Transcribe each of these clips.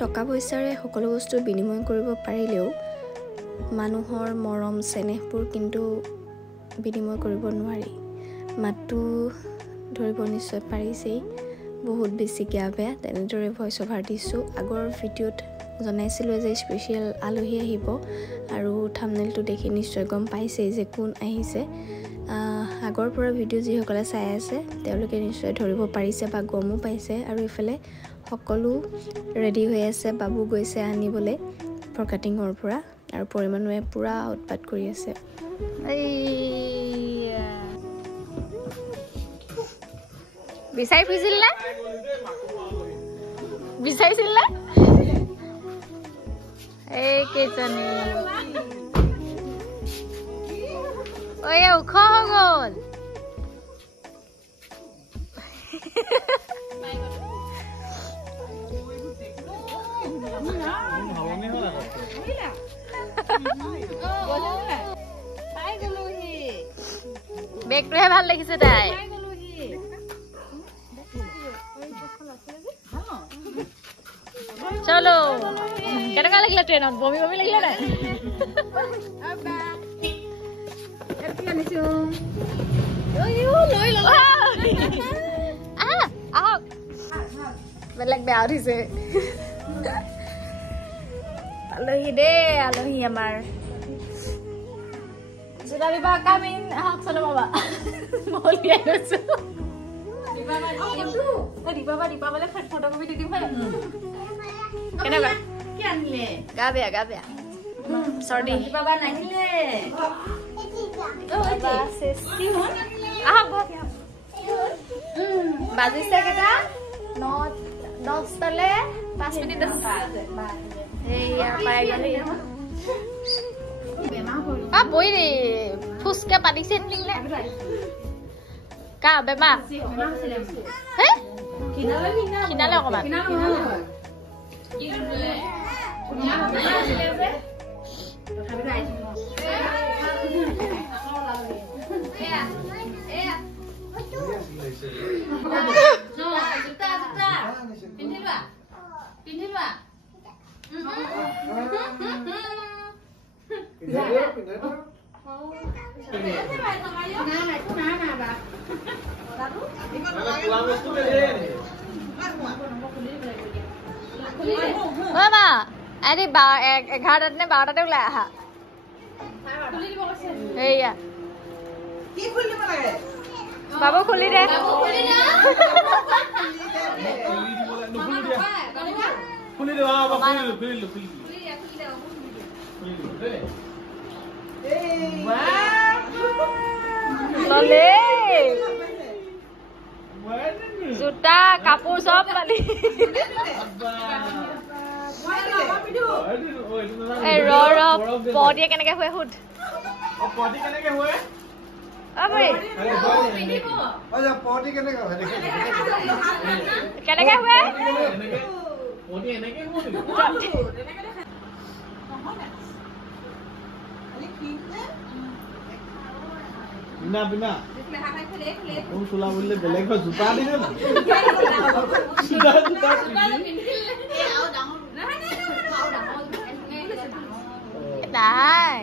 টকা পইচাৰে সকলো বস্তু বিনিময় কৰিব পাৰিলেও মানুহৰ মৰম চেনেহবোৰ কিন্তু বিনিময় কৰিব নোৱাৰি। মাতটো ধৰিব নিশ্চয় পাৰিছেই, বহুত বেছি গা বেয়া। তেনেদৰে ভইচ অভাৰ দিছোঁ। আগৰ ভিডিঅ'ত জনাইছিলোঁ যে স্পেচিয়েল আলহী আহিব আৰু থাম্বনেইলটো দেখি নিশ্চয় গম পাইছেই যে কোন আহিছে। আগৰ পৰা ভিডিঅ' যিসকলে চাই আছে তেওঁলোকে নিশ্চয় ধৰিব পাৰিছে বা গমো পাইছে। আৰু এইফালে সকলো ৰেডি হৈ আছে, বাবু গৈছে আনিবলৈ ফৰকাটিঙৰ পৰা আৰু পৰিমাণুৱে পূৰা উৎপাত কৰি আছে। বিচাৰি ফুৰিছিল নে? বিচাৰিছিল নে? এই কেইজনী ঐ ওখ হৈ গ'ল। বেগটোহে ভাল লাগিছে তাই। চলো কেনেকুৱা লাগিলে ট্ৰেইনত? বমি বমি লাগিলে নাই? বেলেগ বেয়া উঠিছে। আলহী দেই, আলহী আমাৰ জোতা দিবা কামিন। আহক চলো বাবা, মলিয়াই লৈছো। দীপাবলে ফটোকপি দি দিম। কেনেকুৱা? কি আনিলে? গা বেয়া, গা বেয়া, চৰ্দি। বাবা নাহিলে। আহক বাজিছে কেইটা? 9:10 5 মিনিট আছে। এইয়া পাই গ'লি। বৈ ৰে ফুচকে পাতিছে নিলে কা বেমা হে কিনালে অকমান আরে 11টাত নে 12টাতে ওলাই আহা। এইয়া কি খুলি দিব লাগে? বাবু খুলি দে। খুলি দে বাবা, খুলি দে। ললে জোতা কাপোৰ সব পালি। পদিয়ে কেনেকে হয় সুধ। পদি কেনেকে হয়? কেনেকে হয়? बिना बिना तुम सुला बोलले बेलेग को जूता दे ना जूता जूता নাই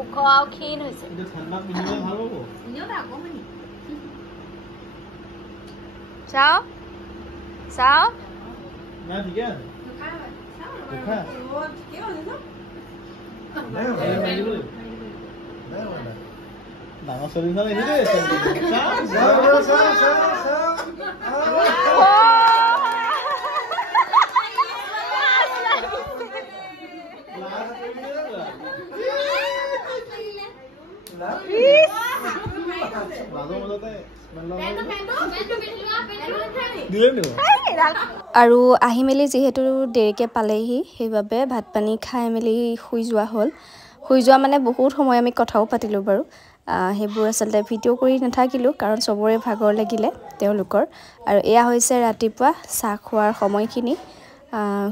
ওখ আৰু ক্ষীণ হৈছে। চাও চাও না ঠিক আছে ডাঙৰ চলি চালে আৰু আহি মেলি যিহেতু দেৰিকৈ পালেহি সেইবাবে ভাত পানী খাই মেলি শুই যোৱা হ'ল। শুই যোৱা মানে বহুত সময় আমি কথাও পাতিলোঁ বাৰু। সেইবোৰ আচলতে ভিডিঅ' কৰি নাথাকিলোঁ কাৰণ চবৰে ভাগৰ লাগিলে তেওঁলোকৰ। আৰু এয়া হৈছে ৰাতিপুৱা চাহ খোৱাৰ সময়খিনি।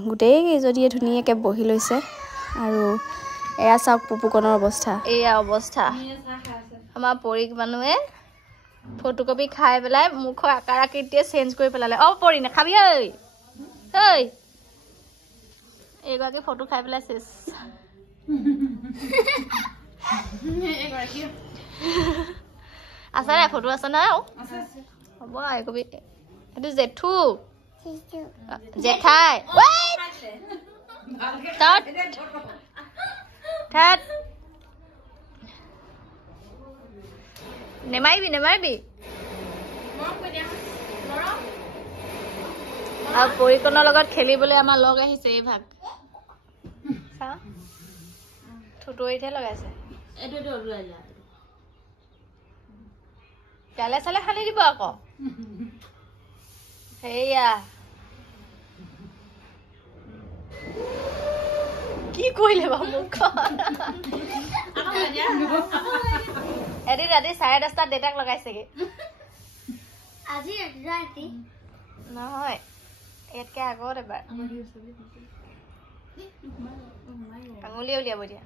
গোটেইকেইজনীয়ে ধুনীয়াকৈ বহি লৈছে আৰু এয়া চাওক পুপুকণৰ অৱস্থা। এয়া অৱস্থা আমাৰ পৰীক মানুহে ফটোকপি খাই পেলাই মুখৰ আকাৰ আকৃতিয়ে চেঞ্জ কৰি পেলালে অ পৰি নাখাবি ঐ ঐ এইগৰাকী ফটো খাই পেলাই চেছ আছে নাই ফটো আছে নাই হ'ব এইকবি এইটো জেঠু জেঠাই ঠাত নেমাৰিবি নেমাৰিবি আৰু পৰিকণৰ লগত খেলিবলৈ আমাৰ লগ আহিছে এই ভাগ চা থুতৰিতহে লগাইছে গালে চালে সানি দিব আকৌ সেয়া কি কৰিলে বাৰু মুখখন এদিন ৰাতি 10:30 দেউতাক লগাইছেগে আজি ৰাতি নহয় ইয়াতকে আগত এবাৰ আঙুলি উলিয়াব দিয়া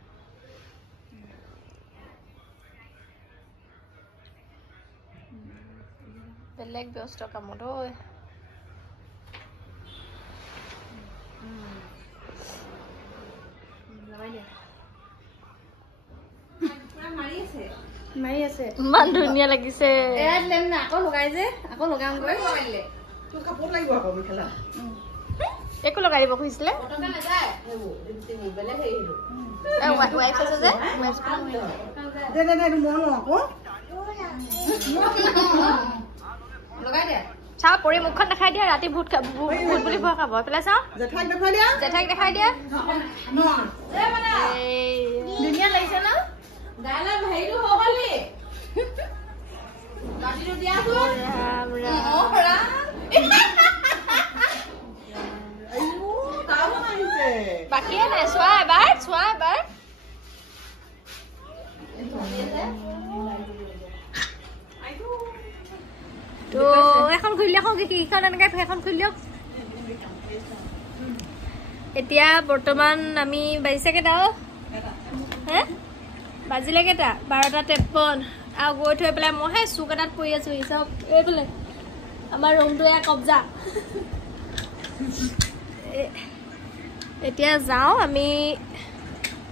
বেলেগ ব্যস্ত কামত ঐ মাৰি আছে ইমান ধুনীয়া লাগিছে আকৌ লগাই যে আকৌ লগাম গৈ একো লগাই দিব খুজিছিলে চাওঁ পৰি মুখখন দেখাই দিয়া ৰাতি ভূত বুলি ভয় খাব পেলাই চাওঁ জেঠাইক দেখাই দিয়া ধুনীয়া লাগিছে ন বাকীয়ে নাই চোৱা এবাৰ তো এখন খুলি দিয়ক কিখন এনেকৈ এখন খুলি দিয়ক এতিয়া বৰ্তমান আমি বাজিছে কেইটা হে বাজিলে কেইটা 12:53 আৰু গৈ থৈ পেলাই মই সেই চুক এটাত পৰি আছো চব এইফালে আমাৰ ৰুমটো এয়া কব্জা এতিয়া যাওঁ আমি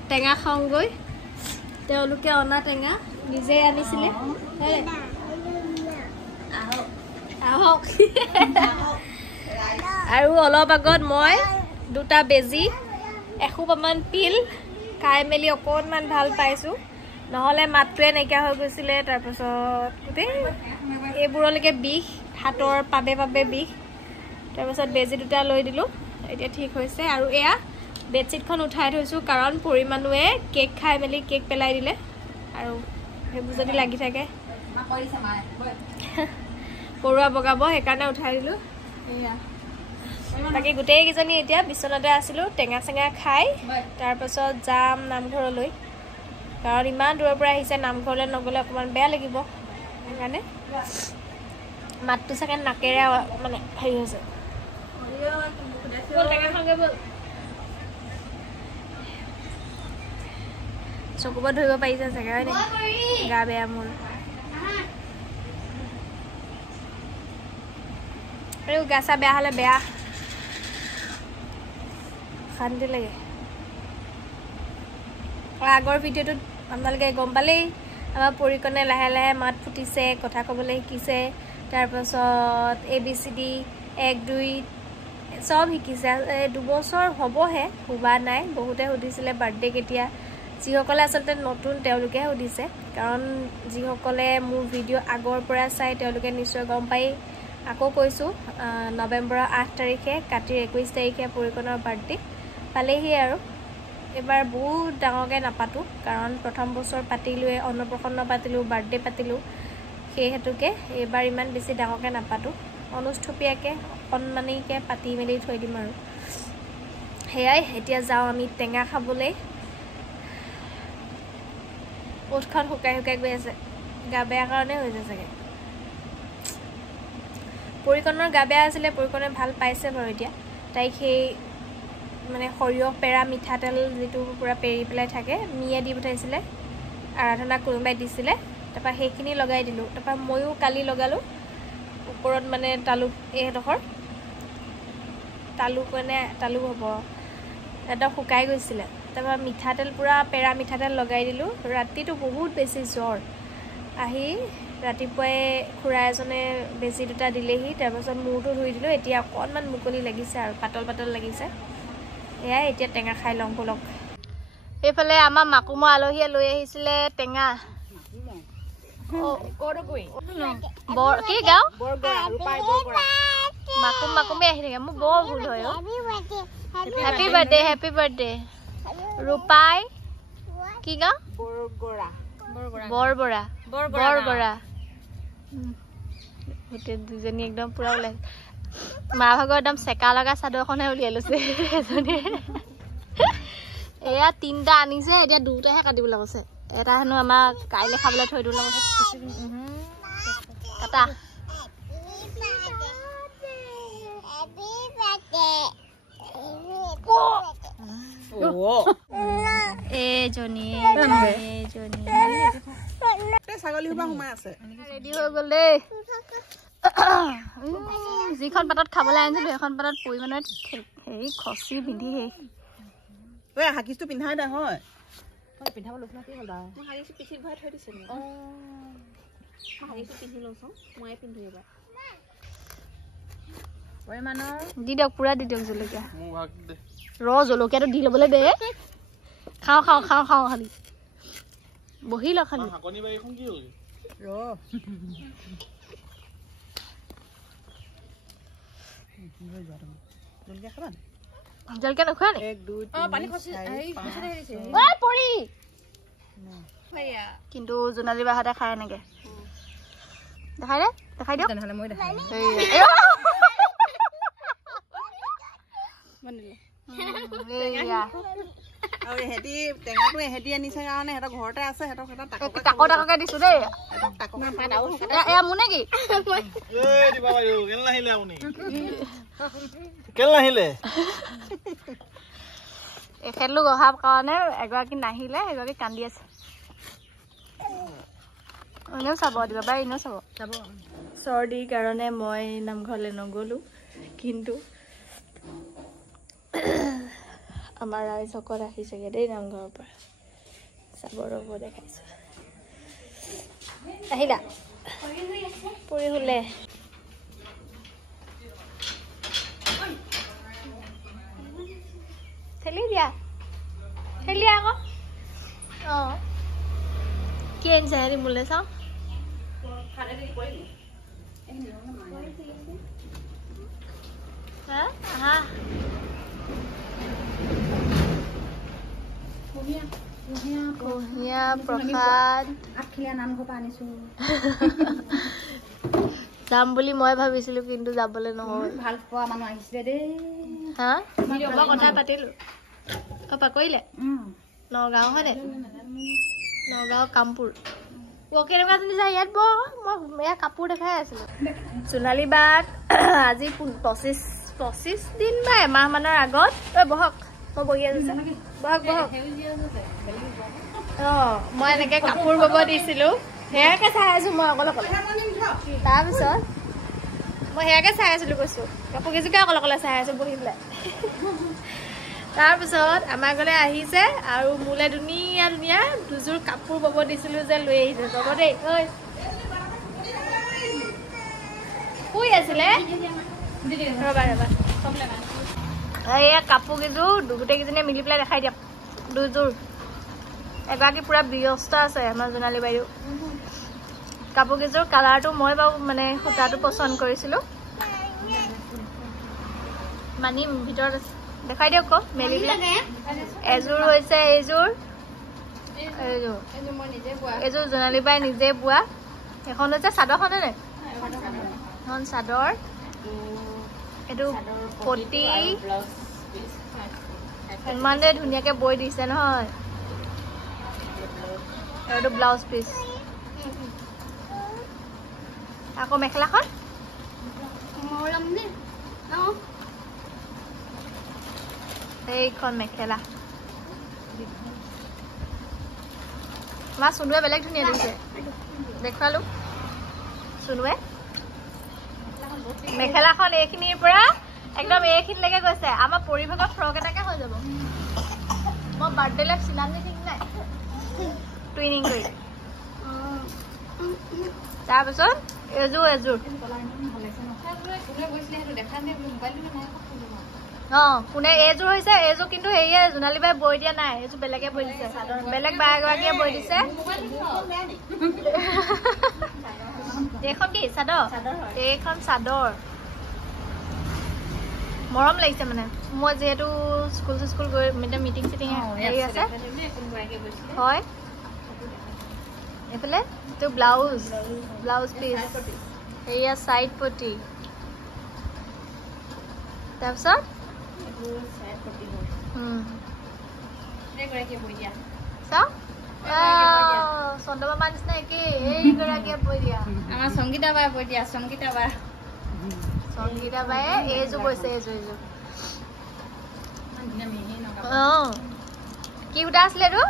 টেঙা খাওঁগৈ তেওঁলোকে অনা টেঙা নিজে আনিছিলে আহক আৰু অলপ আগত মই 2টা বেজি এসোপামান পিল খাই মেলি অকণমান ভাল পাইছোঁ নহ'লে মাতটোৱে নাইকিয়া হৈ গৈছিলে তাৰপাছত গোটেই এইবোৰলৈকে বিষ হাতৰ পাবে বিষ তাৰপাছত বেজি 2টা লৈ দিলোঁ এতিয়া ঠিক হৈছে আৰু এয়া বেডশ্বীটখন উঠাই থৈছোঁ কাৰণ পৰিমাণুৱে কেক খাই মেলি কেক পেলাই দিলে আৰু সেইবোৰ যদি লাগি থাকে পৰুৱা বগাব সেইকাৰণে উঠাই দিলোঁ এয়া বাকী গোটেইকেইজনী এতিয়া বিচনাতে আছিলোঁ টেঙা চেঙা খাই তাৰপাছত যাম নামঘৰলৈ কাৰণ ইমান দূৰৰ পৰা আহিছে নামঘৰলৈ নগ'লে অকণমান বেয়া লাগিব সেইকাৰণে মাতটো চাগে নাকেৰে মানে হেৰি হৈছে চকুবোৰ ধৰিব পাৰিছে চাগে হয় নে গা বেয়া মোৰ আৰু গা চা বেয়া হ'লে বেয়া শান্তি লাগে আগৰ ভিডিঅ'টোত আপোনালোকে গম পালেই আমাৰ পৰিকণে লাহে লাহে মাত ফুটিছে কথা ক'বলৈ শিকিছে তাৰপাছত ABCD 1 2 চব শিকিছে 2 বছৰ হ'বহে হোৱা নাই বহুতে সুধিছিলে বাৰ্থডে কেতিয়া যিসকলে আচলতে নতুন তেওঁলোকে সুধিছে কাৰণ যিসকলে মোৰ ভিডিঅ' আগৰ পৰা চাই তেওঁলোকে নিশ্চয় গম পাই আকৌ কৈছোঁ নৱেম্বৰৰ 8 তাৰিখে কাতিৰ 21 তাৰিখে পৰিকণৰ বাৰ্থডে পালেহি আৰু এবাৰ বহুত ডাঙৰকৈ নাপাতোঁ কাৰণ প্ৰথম বছৰ পাতিলোঁৱে অন্নপ্ৰসন্ন পাতিলোঁ বাৰ্থডে পাতিলোঁ সেই হেতুকে এইবাৰ ইমান বেছি ডাঙৰকৈ নাপাতোঁ অনুষ্ঠুপীয়াকৈ অকণমানিকৈ পাতি মেলি থৈ দিম আৰু সেয়াই এতিয়া যাওঁ আমি টেঙা খাবলৈ ওঠখন শুকাই গৈ আছে গা বেয়া কাৰণে হৈছে চাগে পৰিকণৰ গা বেয়া আছিলে পৰিকণে ভাল পাইছে বাৰু এতিয়া তাইক সেই মানে সৰিয়হ পেৰা মিঠাতেল যিটো পুৰা পেৰি পেলাই থাকে মিয়ে দি পঠাইছিলে আৰাধনা কোনোবাই দিছিলে তাৰপৰা সেইখিনি লগাই দিলোঁ। তাৰপৰা ময়ো কালি লগালোঁ ওপৰত মানে তালু এইডোখৰ তালু হ'ব একদম শুকাই গৈছিলে। তাৰপৰা মিঠাতেল পূৰা পেৰা মিঠাতেল লগাই দিলোঁ। ৰাতিটো বহুত বেছি জ্বৰ আহি ৰাতিপুৱাই খুৰা এজনে বেজী দুটা দিলেহি। তাৰপাছত মূৰটো ধুই দিলোঁ। এতিয়া অকণমান মুকলি লাগিছে আৰু পাতল পাতল লাগিছে। এয়াই এতিয়া টেঙা খাই লওঁ ব'লক। এইফালে আমাৰ মাকুমৰ আলহীয়ে লৈ আহিছিলে টেঙা। কি গাঁও মাকুমে আহি থাকে। মোৰ বৰ ভুল হয়। হেপী বাৰ্থডে ৰূপাই। কি গাঁও? বৰবৰা। গোটেই দুজনী একদম পুৰা ওলাই মা ভাগৰ একদম চেকা লগা চাদৰখনহে উলিয়াই লৈছে এজনীয়ে। এয়া 3টা আনিছে, এতিয়া 2টাহে কাটিবলৈ কৈছে। এটা হেনো আমাক কাইলৈ খাবলৈ থৈ দিবলৈ কৈছে। কাটা ছাগলী সোপা সোমাই আছে। ৰেডি হৈ গ'ল দেই। যিখন পাতত খাবলৈ আনিছিলো সেইখন পাতত পৰিমাণত হেৰি খচি পিন্ধি শেষ। ঐ হাগিছটো পিন্ধাই দে হয়। পিন্ধাব লৈছো কি হ'ল বাৰু? মই হাগিছটো পিঠিত ভৰাই থৈ দিছো। মই হাগিছটো পিন্ধি লৈছোঁ। ময়ে পিন্ধো এবাৰ। পৰিমাণৰ দি দিয়ক, পুৰা দি দিয়ক জলকীয়া। জলকীয়াটো দি ল'বলৈ দে। খাওঁ খালি বহি ল খালি। জলকীয়া নোখোৱা নি? কিন্তু জোনালী বাহঁতে খাই এনেকে। দেখাই দিয়ক। টেঙাটো এহেঁতি আনিছে কাৰণে সিহঁতৰ ঘৰতে আছে। টাককে দিছো দেই। এয়া মোৰ নেকি? এখেতলোক অহাৰ কাৰণে এগৰাকী নাহিলে, এগৰাকী কান্দি আছে। এনেও চাব দিবা বাই, এনেও চাব। চৰ্দিৰ কাৰণে মই নামঘৰলৈ নগ'লোঁ, কিন্তু আমাৰ ৰাইজসকল আহিছেগৈ দেই নামঘৰৰ পৰা। চাব ৰ'ব দেখাইছোঁ। আহিলা পৰি শুলে। ঠেলি দিয়া আকৌ। অঁ কি আনিছে হেৰি মোলৈ চাওঁ। আহা কুঁহিয়া প্ৰসাদ নামঘৰ পৰা আনিছো। যাম বুলি মই ভাবিছিলো, কিন্তু যাবলৈ নহ'ল। ভাল পোৱা মানুহ আহিছিলে দেই। হা মই কথা পাতিলো। পাকৰিলে নগাঁও হয় দে। নগাঁও কামপুৰ। কেনেকুৱা জানিছা ইয়াত বহ। মই এয়া কাপোৰ দেখাই আছিলো। জোনালী বাক আজি 25 দিন বা এমাহ মানৰ আগত। বহক, মই বহি আছো। বহক। মই এনেকে কাপোৰ বব দিছিলো। সেয়াকে চাই আছো মই অকলে। তাৰপিছত মই সেয়াকে চাই আছিলো কৈছো। কাপোৰ কেইযোৰকে অকলে চাই আছো বহি পেলাই। তাৰপিছত আমাৰ ঘৰলৈ আহিছে আৰু মোলৈ ধুনীয়া দুযোৰ কাপোৰ বব দিছিলো যে লৈ আহিছে। যাব দেই। শুই আছিলে। ৰবা এয়া কাপোৰ কেইযোৰ গোটেইকেইজনীয়ে মিলি পেলাই দেখাই দিয়ক। দুযোৰ। এগৰাকী পুৰা ব্যস্ত আছে আমাৰ জোনালী বাইদেউ। কাপোৰ কেইযোৰ কালাৰটো মই বাৰু মানে সূতাটো পচন্দ কৰিছিলোঁ। মানি ভিতৰত আছে। দেখাই দিয়ক আকৌ মেলি পেলাই। এযোৰ হৈছে এইযোৰ জোনালী বাই নিজে বোৱা। এখন হৈছে চাদৰখনে নে? এখন চাদৰ। এইটো পটি ইমান ধুনীয়াকে বৈ দিছে নহয়। এইটো ব্লাউজ পিচ। আকৌ মেখেলাখন এইখন মেখেলা আমাৰ চুনুৱে বেলেগ ধুনীয়া দিছে দেখুৱালো চুনুৱে মেখেলাখন এইখিনিৰ পৰা একদম এইখিনিলৈকে গৈছে আমাৰ পৰিভাগত ফ্ৰক এটাকে হৈ যাব মই বাৰ্থডে লাইফ চিলাম নে ঠিক নাই টুইনিং কৰি তাৰপিছত এযোৰ কোনে এইযোৰ হৈছে এইযোৰ কিন্তু হেৰিয়ে জোনালী বাই বৈ দিয়া নাই এইযোৰ বেলেগে বৈ দিছে বেলেগ বাই এগৰাকীয়ে বৈ দিছে এইখন কি চাদৰ এইখন চাদৰ মৰম লাগিছে মানে মই যিহেতু স্কুল গৈ মিটিং চিটিং হেৰি আছে হয় এইফালে এইটো ব্লাউজ পিচ সেয়া চাইড পটি তাৰপিছত চন্দ্ৰমামা নিচিনা একেই এইগৰাকীয়ে বৈ দিয়া আমাৰ সংগীতা বাই বৈ দিয়া সংগীতা বায়ে এইযোৰ বৈছে এইযোৰ কি সূতা আছিলে এইটো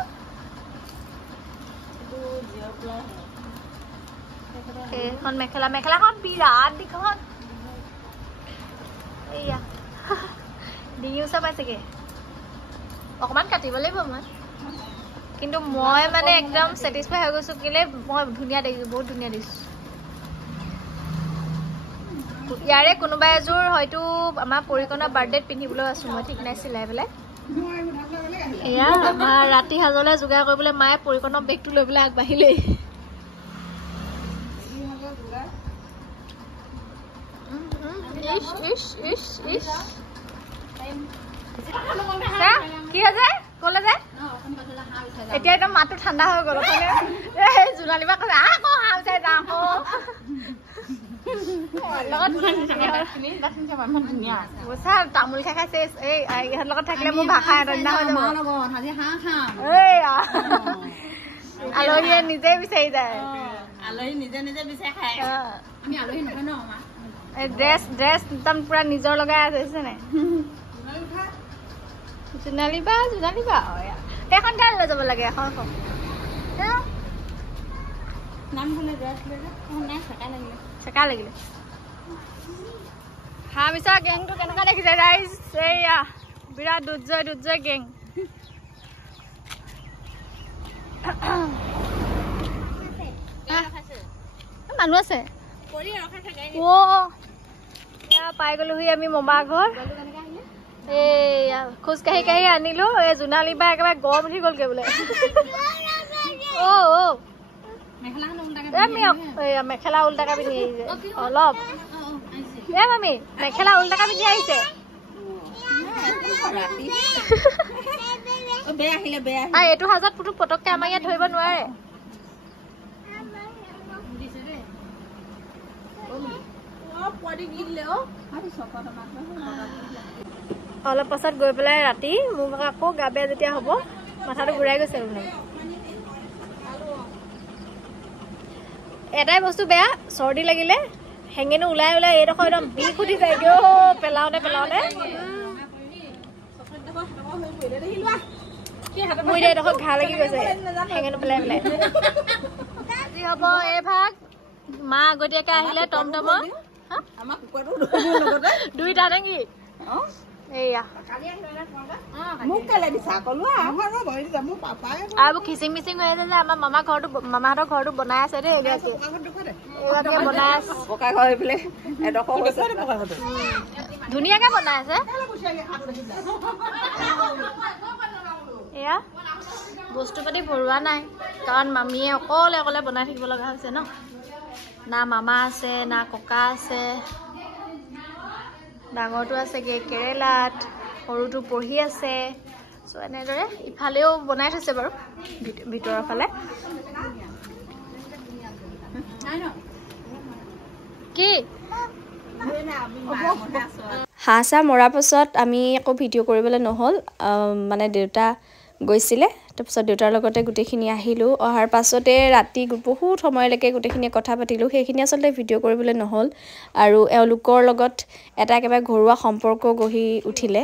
এইখন মেখেলাখন বিৰাট দীঘল এইয়া ডিঙি ওচৰ পাইছেগে অকণমান কাটিব লাগিব মই কিন্তু মই মানে একদম ছেটিছফাই হৈ গৈছো কেলে মই ধুনীয়া দেখিছো বহুত ধুনীয়া দেখিছো ইয়াৰে কোনোবা এযোৰ হয়তো আমাৰ পৰিকণৰ বাৰ্থডেত পিন্ধিবলৈ আছো মই ঠিক নাই চিলাই পেলাই এয়া আমাৰ ৰাতি সাজলৈ যোগাৰ কৰিবলৈ মায়ে পৰিকণৰ বেগটো লৈ পেলাই আগবাঢ়িলেই কি হৈছে কলে যে এতিয়া একদম মাতটো ঠাণ্ডা হৈ গ'ল জোনালী বা কৈছে আকৌ হাঁহ উঠাই যাওঁ তামোল খাই খাইছে ইহঁতৰ লগত থাকিলে মোৰ ভাষা এটা হৈ যাব আলহীয়ে নিজে বিচাৰি যায় ড্ৰেছ একদম পুৰা নিজৰ লগাই আছে নাই জোনালী বা এখন গান লৈ যাব লাগে এখন চেকা লাগিলে হাঁহ বিচৰা গেংটো কেনেকুৱা দেখিছে ৰাইজ এইয়া বিৰাট দুৰ্জয় গেং মানুহ আছে পাই গলোহি আমি মমা ঘৰ এইয়া খোজকাঢ়ি আনিলো এই জোনালী বা একেবাৰে গৰম উঠি গ'লগে বোলে মেখেলা উল্টাকা পিন্ধি আহিছে অলপ মামী মেখেলা উল্টাকা পিন্ধি আহিছে এইটো সাজত পুতুক পটককে আমাৰ ইয়াত ধৰিব নোৱাৰে অলপ পাছত গৈ পেলাই ৰাতি মোক আকৌ গা বেয়া যেতিয়া হ'ব মাথাটো ঘূৰাই গৈছে এটাই বস্তু বেয়া চৰ্দি লাগিলে হেঙেনো ওলাই এইডোখৰ একদম বিষ উঠি যায় পেলাওতে মোৰ এতিয়া এডোখৰ ঘা লাগি গৈছে হেঙেনো পেলাই আজি হ'ব এই ভাগ মা আগতীয়াকে আহিলে টমটমৰ দুইটা নেকি এইয়া আৰু খিচিং মিচিং হৈ আছে যে আমাৰ মামাহঁতৰ ঘৰটো বনাই আছে দেই এগৰাকীয়ে বনাই আছে ধুনীয়াকে বনাই আছে এয়া বস্তু পাতি ভৰোৱা নাই কাৰণ মামীয়ে অকলে বনাই থাকিব লগা হৈছে ন না মামা আছে না ককা আছে ডাঙৰটো আছেগে কেৰেলাত সৰুটো পঢ়ি আছে চ' এনেদৰে ইফালেও বনাই থৈছে বাৰু ভিতৰৰ ফালে কি হাঁহ চাহ মৰাৰ পাছত আমি আকৌ ভিডিঅ' কৰিবলৈ নহ'ল মানে দেউতা গৈছিলে তাৰপিছত দেউতাৰ লগতে গোটেইখিনি আহিলোঁ অহাৰ পাছতে ৰাতি বহুত সময়লৈকে গোটেইখিনিয়ে কথা পাতিলোঁ সেইখিনি আচলতে ভিডিঅ' কৰিবলৈ নহ'ল আৰু এওঁলোকৰ লগত এটা একেবাৰে ঘৰুৱা সম্পৰ্ক গঢ়ি উঠিলে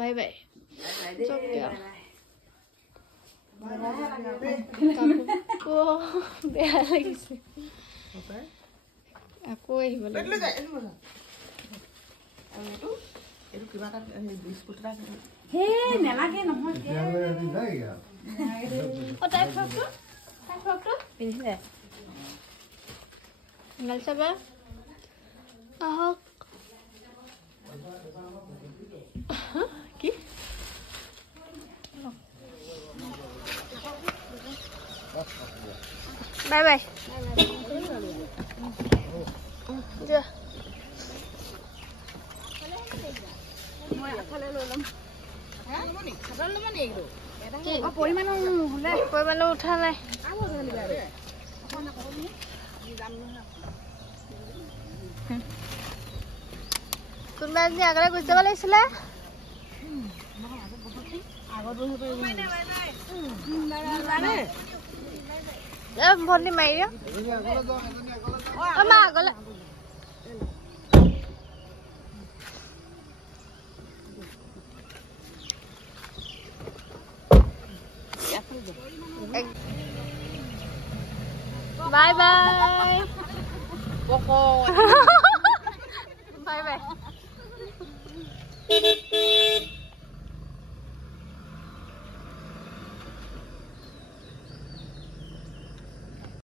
বাই বেয়া লাগিছে আকৌ আহিব লাগিব নেলাগে নহয় পিন্ধিলে চাবা আহক কি বাই বাই যা মই আগফালে লৈ ল'ম পৰিমাণো উঠা নাই কোনোবা এজনী আগলৈ গুচি যাব লাগিছিলে ভণ্টি মাৰি দিয়া মা আগলৈ বাই বাই বাই বাই